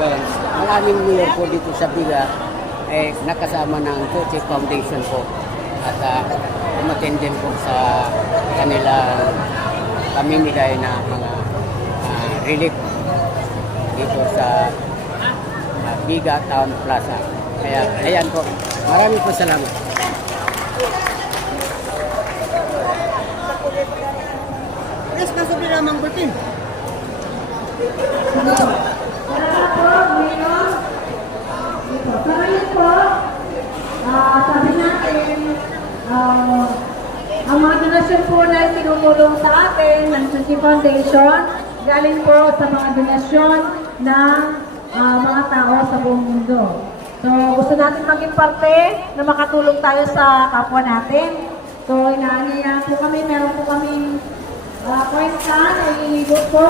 Philippines. Maraming mayor po dito sa Biga nakasama ng Coche Foundation po at umattend din po sa kanilang pamimigay na mga relief dito sa Biga Town Plaza. Kaya ayan po, maraming po salamat. Yes, nasa pinamang bulletin. So ngayon po, sabi natin, ang mga donasyon po na tinutulong sa atin ng Susi Foundation, galing po sa mga donasyon ng mga tao sa buong mundo. So gusto natin maging parte na makatulong tayo sa kapwa natin. So inaanyayahan po kami, meron po kami coin can, ay po.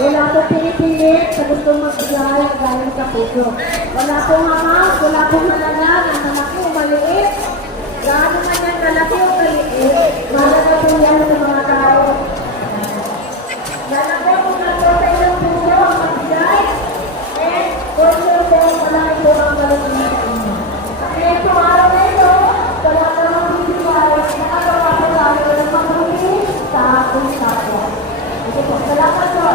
Wala po pinipilit sa gustong mag-apply galing sa puso. Wala pong amount, wala pong halaga ng malaki o maliit. Gaano man yan malaki o maliit, mahalaga po yan sa mga tao. Lalo po kung nagpapay ng puso ang magbigay, for sure po, malaki po ang malaki sa inyo. Kaya sa araw na ito, wala na mga bibigay, nakagawa po tayo ng mabuti sa ating kapwa. Ito po, salamat po.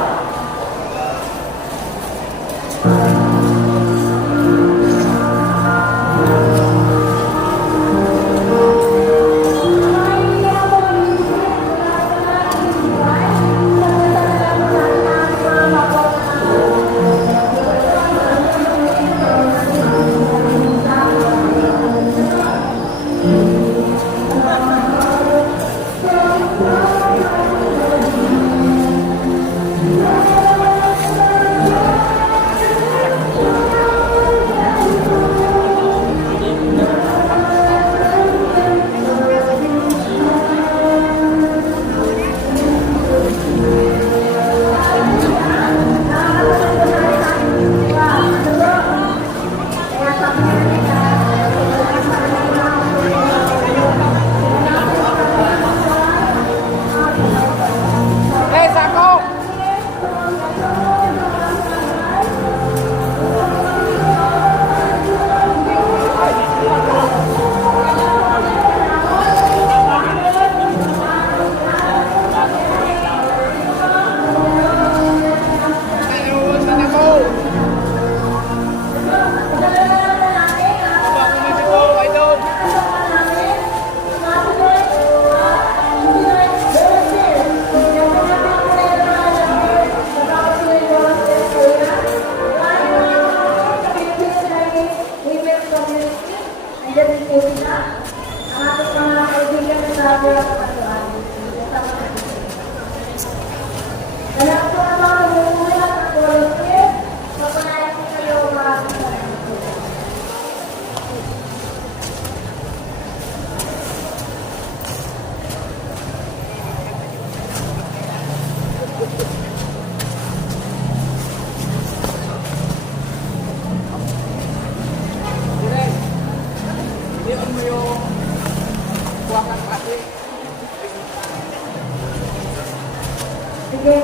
Sige.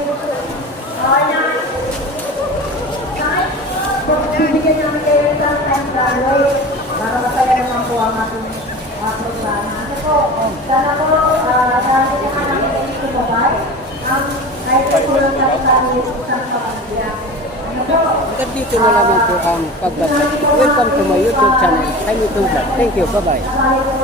Bibigyan namin kayo ng time dollar para masaya naman po ang ating programa. Kasi po, sana po, dahil na ka namin kayo sumabay, kahit po tulong natin sa ating isang kapamilya. Ano po? Hanggang dito na naman po ang pag-vlog. Welcome to my YouTube channel. I'm YouTube Vlog. Thank you. Bye-bye.